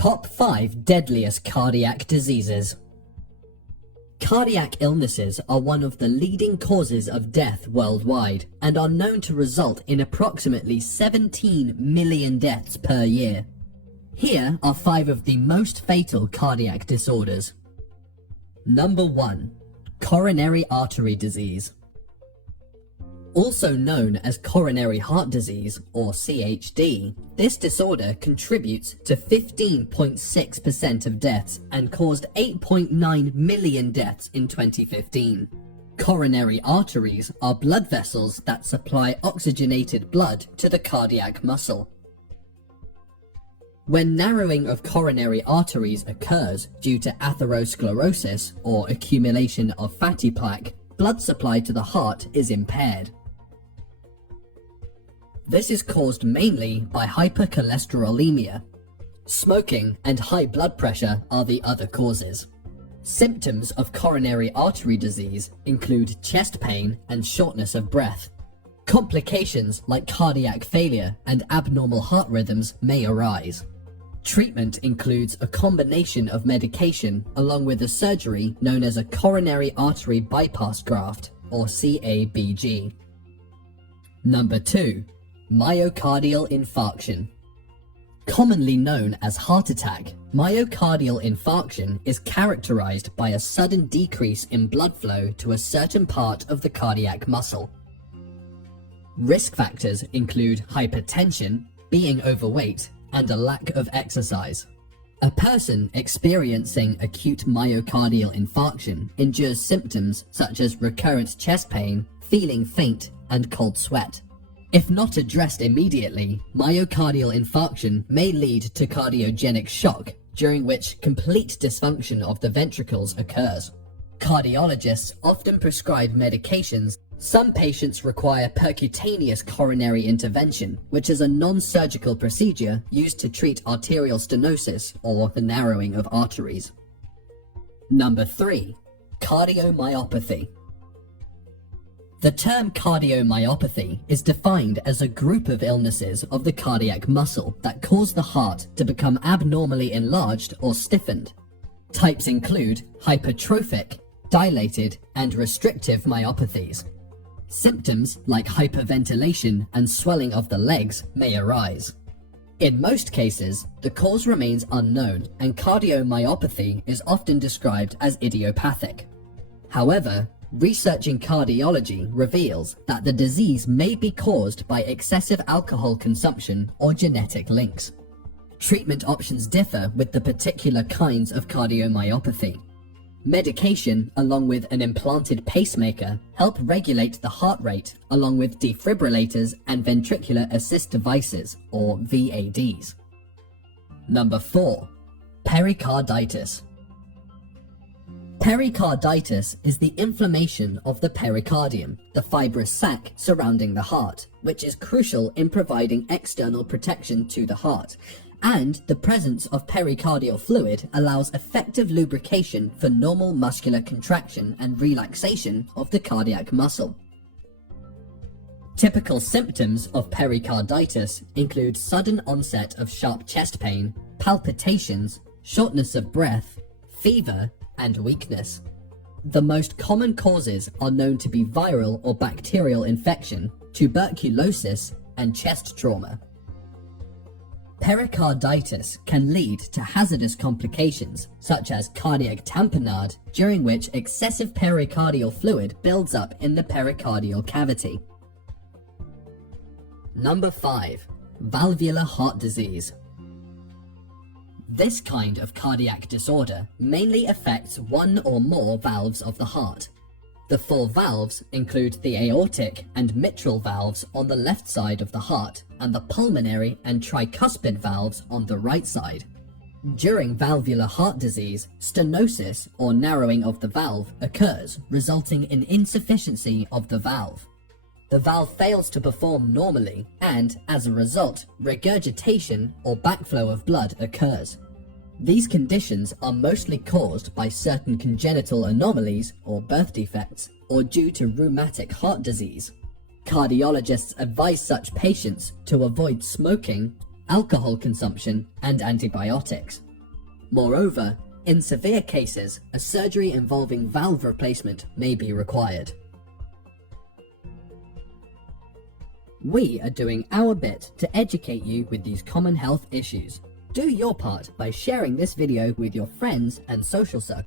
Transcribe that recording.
Top 5 deadliest cardiac diseases. Cardiac illnesses are one of the leading causes of death worldwide and are known to result in approximately 17 million deaths per year. Here are 5 of the most fatal cardiac disorders. Number 1. Coronary artery disease. Also known as coronary heart disease, or CHD, this disorder contributes to 15.6% of deaths and caused 8.9 million deaths in 2015. Coronary arteries are blood vessels that supply oxygenated blood to the cardiac muscle. When narrowing of coronary arteries occurs due to atherosclerosis or accumulation of fatty plaque, blood supply to the heart is impaired. This is caused mainly by hypercholesterolemia. Smoking and high blood pressure are the other causes. Symptoms of coronary artery disease include chest pain and shortness of breath. Complications like cardiac failure and abnormal heart rhythms may arise. Treatment includes a combination of medication along with a surgery known as a coronary artery bypass graft, or CABG. Number 2. Myocardial infarction. Commonly known as heart attack, myocardial infarction is characterized by a sudden decrease in blood flow to a certain part of the cardiac muscle. Risk factors include hypertension, being overweight, and a lack of exercise. A person experiencing acute myocardial infarction endures symptoms such as recurrent chest pain, feeling faint, and cold sweat. If not addressed immediately, myocardial infarction may lead to cardiogenic shock, during which complete dysfunction of the ventricles occurs. Cardiologists often prescribe medications. Some patients require percutaneous coronary intervention, which is a non-surgical procedure used to treat arterial stenosis or the narrowing of arteries. Number 3. Cardiomyopathy. The term cardiomyopathy is defined as a group of illnesses of the cardiac muscle that cause the heart to become abnormally enlarged or stiffened. Types include hypertrophic, dilated, and restrictive myopathies. Symptoms like hyperventilation and swelling of the legs may arise. In most cases, the cause remains unknown and cardiomyopathy is often described as idiopathic. However, research in cardiology reveals that the disease may be caused by excessive alcohol consumption or genetic links. Treatment options differ with the particular kinds of cardiomyopathy. Medication, along with an implanted pacemaker, help regulate the heart rate, along with defibrillators and ventricular assist devices, or VADs. Number 4. Pericarditis. Pericarditis is the inflammation of the pericardium, the fibrous sac surrounding the heart, which is crucial in providing external protection to the heart, and the presence of pericardial fluid allows effective lubrication for normal muscular contraction and relaxation of the cardiac muscle. Typical symptoms of pericarditis include sudden onset of sharp chest pain, palpitations, shortness of breath, fever, and weakness. The most common causes are known to be viral or bacterial infection, tuberculosis, and chest trauma. Pericarditis can lead to hazardous complications such as cardiac tamponade, during which excessive pericardial fluid builds up in the pericardial cavity. Number 5. Valvular heart disease. This kind of cardiac disorder mainly affects one or more valves of the heart. The 4 valves include the aortic and mitral valves on the left side of the heart and the pulmonary and tricuspid valves on the right side. During valvular heart disease, stenosis or narrowing of the valve occurs, resulting in insufficiency of the valve. The valve fails to perform normally and, as a result, regurgitation or backflow of blood occurs. These conditions are mostly caused by certain congenital anomalies or birth defects, or due to rheumatic heart disease. Cardiologists advise such patients to avoid smoking, alcohol consumption, and antibiotics. Moreover, in severe cases, a surgery involving valve replacement may be required. We are doing our bit to educate you with these common health issues. Do your part by sharing this video with your friends and social circles.